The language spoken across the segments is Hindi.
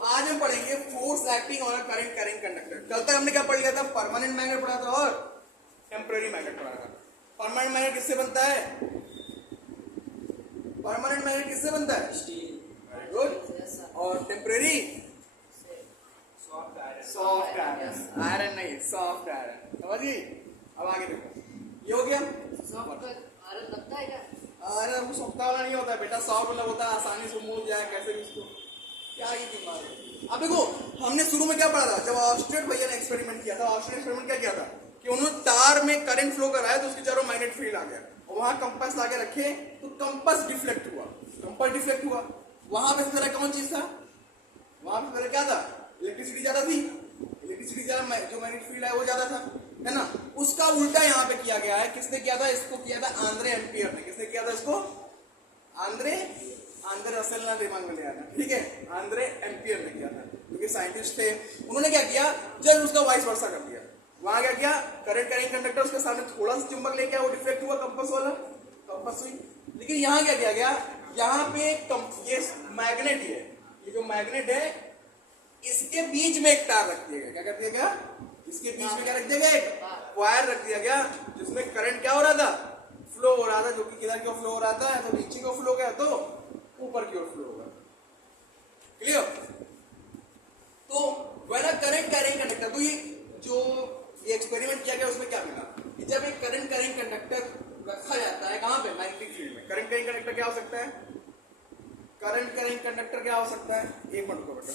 आज हम पढ़ेंगे force acting on a current carrying conductor. कल तक हमने क्या पढ़ लिया था? परमानेंट मैग्नेट पढ़ा था और टेम्पररी मैग्नेट पढ़ा था। परमानेंट मैग्नेट किससे बनता है? परमानेंट मैग्नेट किससे बनता है? स्टील। Very good. और टेम्पररी? Soft iron. आयरन नहीं, सॉफ्ट आयरन। समझिए? अब आगे देखो, ये हो गया। सॉफ्ट आयरन लगता है क्या? आयरन वो सॉफ्ट वाला नहीं होता है बेटा, सॉफ्ट वाला होता है, आसानी से मूव जाए कैसे भी उसको। क्या ही दिमाग है। अब देखो, हमने शुरू में क्या पढ़ा था? जब ऑस्ट्रेट भैया ने एक्सपेरिमेंट किया था, ऑस्ट्रेट एक्सपेरिमेंट क्या किया था कि उन्होंने तार में करंट फ्लो कराया तो उसके चारों मैग्नेट फील्ड आ गया, और वहां कंपास लाके रखे तो कंपास डिफ्लेक्ट हुआ। कंपास डिफ्लेक्ट हुआ, वहां पे सबसे कौन चीज था? वहां पे क्या था? इलेक्ट्रिसिटी ज्यादा थी। इलेक्ट्रिसिटी ज्यादा, जो मैग्नेट फील्ड है वो ज्यादा था, है ना। उसका उल्टा यहाँ पे किया गया है। किसने किया था इसको? किया था आंद्रे एम्पियर ने। किसने किया था इसको? आंद्रे रसेल ना दिमाग में ले आना, ठीक है। आंद्रे एम्पियर ने किया था, क्योंकि साइंटिस्ट थे। उन्होंने क्या किया, जब उसका वाइस वर्सा कर दिया। वहां क्या किया, करंट कैरिंग कंडक्टर उसके सामने थोड़ा सा चुंबक लेके आया, वो डिफ्लेक्ट हुआ, कंपास वाला कंपास हुई। लेकिन यहाँ क्या किया गया, यहाँ पे ये मैग्नेट है, ये जो मैग्नेट है इसके बीच में एक तार रख दिया गया। क्या कर दिया गया? इसके बीच में क्या रख दिया गया? एक वायर रख दिया गया, जिसमें करंट क्या हो रहा था? फ्लो हो रहा था, जो कि किधर की ओर फ्लो हो रहा था? तो नीचे की ओर फ्लो गया तो ऊपर की ओर फ्लो होगा। क्लियर? तो when a current carrying conductor, तो ये एक्सपेरिमेंट किया गया, उसमें क्या मिला कि जब एक करंट कैरिंग कंडक्टर रखा जाता है कहां पे? मैग्नेटिक फील्ड में। करंट कैरिंग कंडक्टर क्या हो सकता है? करंट कैरिंग कंडक्टर क्या हो सकता है? एक मिनट को बेटा।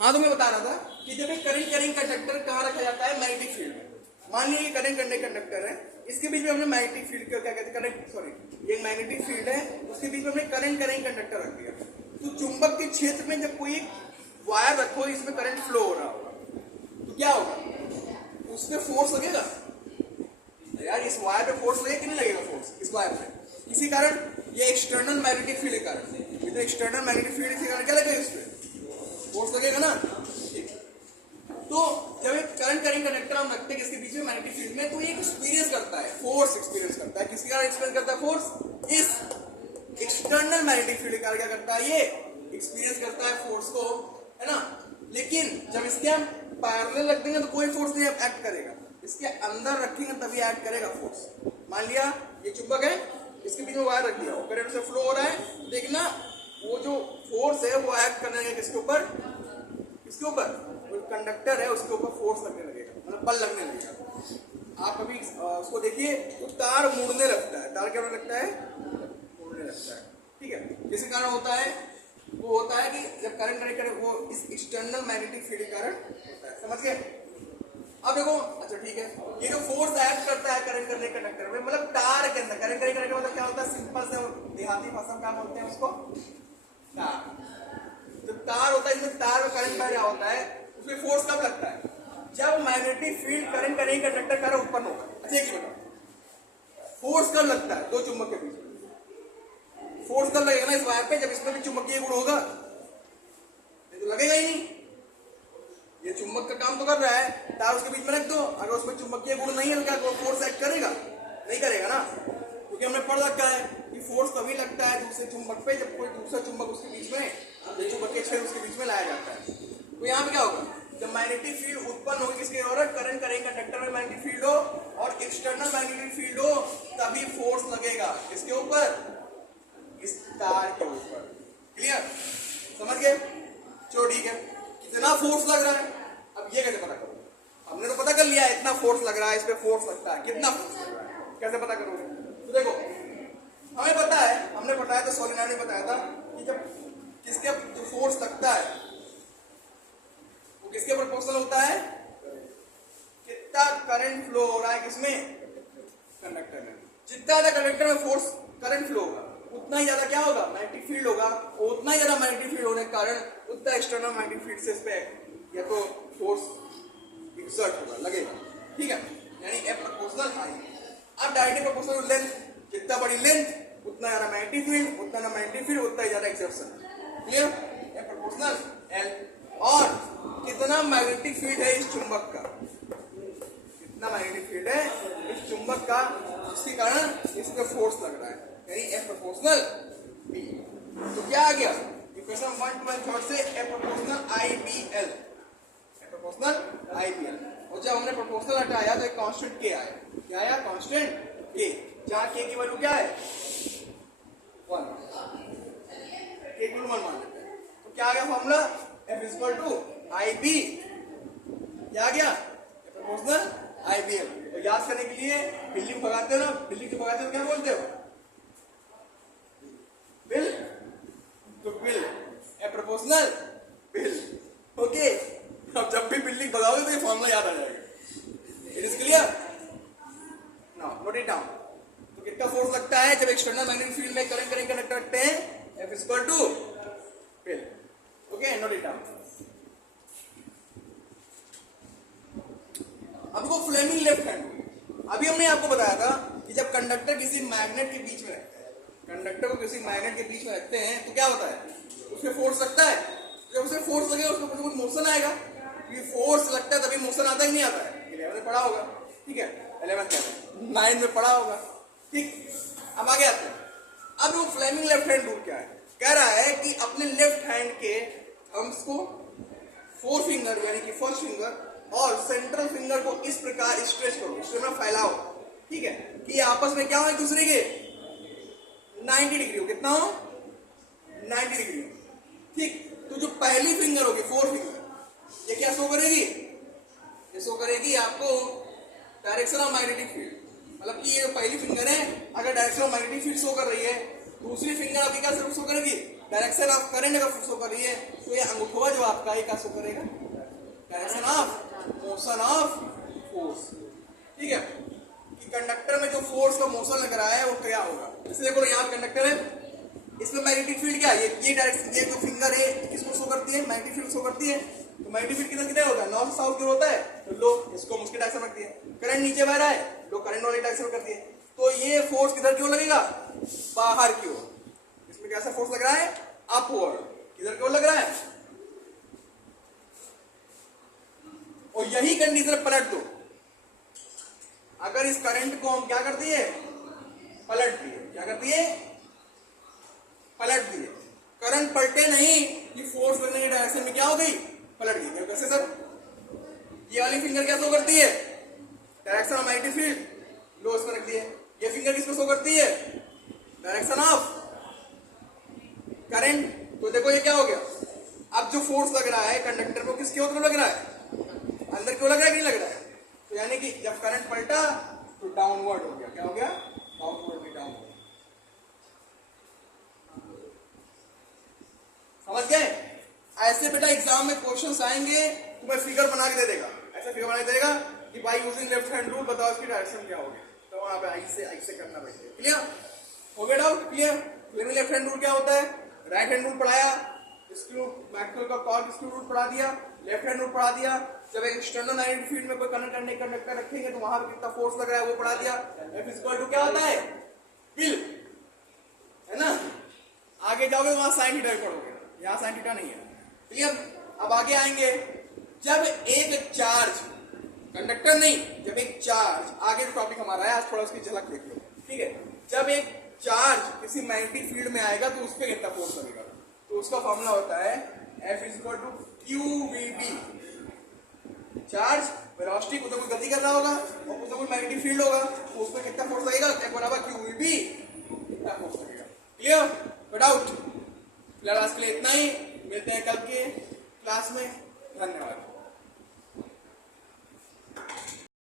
हाँ, तो मैं बता रहा था कि जब एक करंट कैरिंग कंडक्टर कहां रखा जाता है? मैग्नेटिक फील्ड में। मान लीजिए ये करंट कैरिंग कंडक्टर है, इसके बीच में हमने मैग्नेटिक फील्ड क्या कहते हैं, करंट, सॉरी, ये मैग्नेटिक फील्ड है, उसके बीच में हमने करंट कैरिंग कंडक्टर रख दिया। तो चुंबक के क्षेत्र में जब कोई वायर रखो, इसमें करंट फ्लो हो रहा होगा, तो क्या होगा? उसमें फोर्स लगेगा यार। इस वायर पे फोर्स लगेगा कि नहीं लगेगा? फोर्स इस वायर पे किसी कारण, ये एक्सटर्नल मैग्नेटिक फील्ड के कारण, ये तो एक्सटर्नल मैग्नेटिक फील्ड के कारण क्या लगेगा? इस पे फोर्स लगेगा ना। तो जब एक करंट कैरिंग कंडक्टर हम रखते हैं इसके बीच में मैग्नेटिक फील्ड में, तो ये एक्सपीरियंस करता है, फोर्स एक्सपीरियंस करता है। किसके कारण एक्सपीरियंस करता है फोर्स? इस एक्सटर्नल मैग्नेटिक फील्ड के कारण क्या करता है? ये एक्सपीरियंस करता है फोर्स को, है ना। लेकिन जब इसके हम पैरेलल रख देंगे तो कोई फोर्स नहीं एक्ट करेगा, इसके अंदर रखेंगे तभी एक्ट करेगा फोर्स। मान लिया ये चुंबक है, इसके बीच में वायर रख दिया, करंट से फ्लो हो रहा है, देखना वो जो फोर्स है वो एक्ट करने लगेगा किसके ऊपर? किसके ऊपर? जो कंडक्टर है उसके ऊपर फोर्स लगने लगेगा, मतलब बल लगने लगेगा। आप कभी उसको देखिए तो तार मुड़ने लगता है। तार क्या होने लगता है? मुड़ने लगता है, ठीक है। किसी कारण होता है? वो होता है कि जब करंट कनेक्ट करे, वो इस एक्सटर्नल मैग्नेटिक फील्ड के कारण होता है। समझ गए? अब देखो, अच्छा ठीक है, ये जो फोर्स एक्ट करता है करंट करने कंडक्टर में, मतलब तार के अंदर करंट करने का मतलब क्या होता है? सिंपल से देहाती भाषा में क्या बोलते हैं उसको? तार। जब तार होता है, इसमें तार में करंट बह रहा होता है, उसमें फोर्स कब लगता है? जब मैग्नेटिक फील्ड करंट करने कंडक्टर कारण उत्पन्न होगा। अच्छा एक बताओ, फोर्स कब लगता है दो चुंबक के बीच में? फोर्स कब लगेगा ना इस वायर पे? जब इसमें भी चुंबकीय गुण होगा, नहीं तो लगेगा ही नहीं। ये चुंबक का काम तो कर रहा है, तार उसके बीच में रख दो, अगर उसमें चुंबकीय गुण नहीं है तो क्या फोर्स एक्ट करेगा? नहीं करेगा ना, क्योंकि हमने पढ़ रखा है कि फोर्स तभी लगता है दूसरे चुंबक पे जब कोई दूसरा चुंबक उसके बीच में, चुंबकीय क्षेत्र उसके बीच में लाया जाता है। तो यहाँ पे क्या होगा? जब मैग्नेटिक फील्ड उत्पन्न होगी किसके और? करंट करेंगे कंडक्टर में मैग्नेटिक फील्ड हो और एक्सटर्नल मैग्नेटिक फील्ड हो, तभी फोर्स लगेगा किसके ऊपर? इस तार के ऊपर। क्लियर? समझ गए? चलो ठीक है, कितना फोर्स लग रहा है, अब ये कैसे पता करोगे? हमने तो पता कर लिया इतना फोर्स लग रहा है, इस पे फोर्स लगता है, कितना फोर्स लग रहा है, कैसे पता करोगे? तो देखो, हमें पता है, हमने बताया था, सोलेनॉइड ने बताया था कि जब किसके जो फोर्स लगता है वो किसके प्रोपोर्शनल होता है? कितना करंट फ्लो हो रहा है किसमें? कंडक्टर में। जितना ज्यादा कंडक्टर में फोर्स करंट फ्लो होगा, उतना ही ज्यादा क्या होगा? मैग्नेटिक फील्ड होगा, और उतना ही ज्यादा मैग्नेटिक फील्ड होने के कारण उतना एक्सटर्नल मैग्नेटिक फील्ड से इस पे या तो फोर्स एक्सर्ट होगा, लगेगा, ठीक है। यानी F प्रोपोर्शनल आई। अब डायरेक्टली प्रोपोर्शनल लेंथ, जितना बड़ी लेंथ उतना ज्यादा मैग्नेटिक फील्ड, उतना मैग्नेटिक फील्ड उतना ही ज्यादा exertion. Clear? F proportional L। और कितना मैग्नेटिक फील्ड है इस चुंबक का? कितना मैग्नेटिक फील्ड है इस चुंबक का, जिसके कारण इस पे फोर्स लग रहा है, यानी F प्रोपोर्शनल B। तो क्या आ गया? क्वेश्चन 1, 2 and 3 से ए प्रोपोर्शनल आईबीएल, प्रोपोर्शनल आईबीएल। और जब हमने प्रोपोर्शनल हटाया तो एक कांस्टेंट के आया, क्या आया? कांस्टेंट के, जहां के की वैल्यू क्या है? 1, के की वैल्यू 1 मान लेते हैं। तो क्या आ गया formula? F equal to I B, क्या आ गया? Proportional IBL. तो याद करने के लिए बिल्ली को भगाते हो ना, बिल्ली को भगाते हो क्या बोलते हो? बिल, तो बिल ए प्रोपोर्शनल बिल। ओके, अब जब भी बिल्ली भगाओगे तो ये फॉर्मूला याद आ जाएगा। It is clear? Now note it down. तो कितना फोर्स लगता है जब एक्सटर्नल मैग्नेटिक फील्ड में करंट कनेक्ट रखते हैं? F equal to BIL. Okay, note it down. अब को फ्लेमिंग लेफ्ट हैंड रूल। अभी हमने आपको बताया था कि जब कंडक्टर किसी मैग्नेट के बीच में रखते हैं, कंडक्टर को किसी मैग्नेट के बीच में रखते हैं तो क्या होता है? उसमें फोर्स लगता है। जब उसे फोर्स लगेगा उसमें कुछ मोशन आएगा। ये फोर्स लगता है तभी मोशन आता ही नहीं आता है। 11 में पढ़ा होगा, ठीक है? 11 में 9 में पढ़ा होगा, ठीक। अब आगे आते हैं। अब वो फ्लेमिंग लेफ्ट हैंड रूल क्या है? कह रहा है कि अपने लेफ्ट हैंड के थंब्स को, 4 फिंगर यानी कि फर्स्ट फिंगर और सेंट्रल फिंगर को इस प्रकार स्ट्रेच करो, इस में फैलाओ, ठीक है? कि आपस में क्या हो एक दूसरे के 90 डिग्री हो। कितना हो? 90 डिग्री हो, ठीक। तो जो पहली फिंगर होगी 4 फिंगर, ये क्या शो करेगी? ये शो करेगी आपको डायरेक्शन ऑफ मैग्नेटिक फील्ड। मतलब कि ये पहली फिंगर है, अगर direction of magnetic field show कर रही है, दूसरी फिंगर अभी क्या शो करेगी? डायरेक्शन ऑफ करंट अगर शो कर रही है, तो ये अंगूठा जो आपका ये क्या शो करेगा? Direction of motion of force, ठीक है? कि कंडक्टर में जो फोर्स का मोशन लग रहा है वो क्या होगा? जैसे देखो यहाँ कंडक्टर है, इसमें मैग्नेटिक फील्ड क्या है? ये डायरेक्शन, ये जो फिंगर है किसको शो करती है? मैग्नेटिक फील्ड शो करती है। तो मैग्नेटिक फील्ड किधर किधर होता है? नॉर्थ साउथ की होता है। तो लो इसको उसके डायरेक्शन रखती है। करंट नीचे बह रहा है, लो करंट वाले डायरेक्शन करती है। तो ये फोर्स किधर क्यों लगेगा? बाहर की ओर। इसमें कैसा फोर्स लग रहा है? अपवर्ड। किधर क्यों लग रहा है? और यही कंडीशन पलट दो। अगर इस करंट को हम क्या कर दिए? पलट दिए। क्या कर दिए? पलट दिए। करंट पलटे नहीं, ये फोर्स लगने की डायरेक्शन में क्या हो गई? पलट गई। कैसे सर? ये वाली फिंगर क्या शो करती है? डायरेक्शन ऑफ मैग्नेटिक फील्ड, लो इसमें रख दिए। ये फिंगर किसको शो करती है? Direction of current. तो देखो ये क्या हो गया? अब जो फोर्स लग रहा है कंडक्टर को किसके ओर लग रहा है? अंदर क्यों लग रहा है कि नहीं लग रहा है? तो यानी कि जब करंट पलटा तो डाउनवर्ड हो गया। क्या हो गया? डाउनवर्ड भी डाउनवर्ड। समझ गए? ऐसे बेटा एग्जाम में क्वेश्चंस आएंगे, तुम्हें फिगर बना के दे देगा। ऐसा फिगर बना के दे देगा कि by using left hand rule बताओ इसकी डायरेक्शन क्या होगी। तो वहां पे ऐसे करना पड़ेगा। क्लियर हो गया? Doubt clear? Left hand rule क्या होता है? राइट हैंड रूल पढ़ाया, स्क्रू मैक्सवेल का टॉर्क स्क्रू रूल पढ़ा दिया, लेफ्ट हैंड रूल पढ़ा दिया। जब एक एक्सटर्नल मैग्नेटिक फील्ड में कोई कंडक्टर रखेंगे तो वहां पे कितना फोर्स लग रहा है वो पढ़ा दिया। एफ इक्वल टू क्या होता है? बिल, है ना? आगे जाओगे वहां साइन थीटा पढ़ोगे, यहाँ साइन थीटा नहीं है। क्लियर? अब आगे आएंगे। जब एक चार्ज, कंडक्टर नहीं, जब एक चार्ज, आगे जो टॉपिक हमारा है आज थोड़ा उसकी झलक देख लो, ठीक है? जब एक चार्ज किसी मैग्नेटिक फील्ड में आएगा तो उस पर कितना फोर्स लगेगा? तो उसका फॉर्मूला होता है F equal to QVB। Charge velocity को तो कोई गति कर रहा होगा और उसमें कोई मैग्नेटिक फील्ड होगा, तो उस पर कितना फोर्स लगेगा? F बराबर QVB, कितना फोर्स लगेगा। क्लियर? Without clear? आज के लिए इतना ही, मिलते हैं कल के क्लास में। धन्यवाद।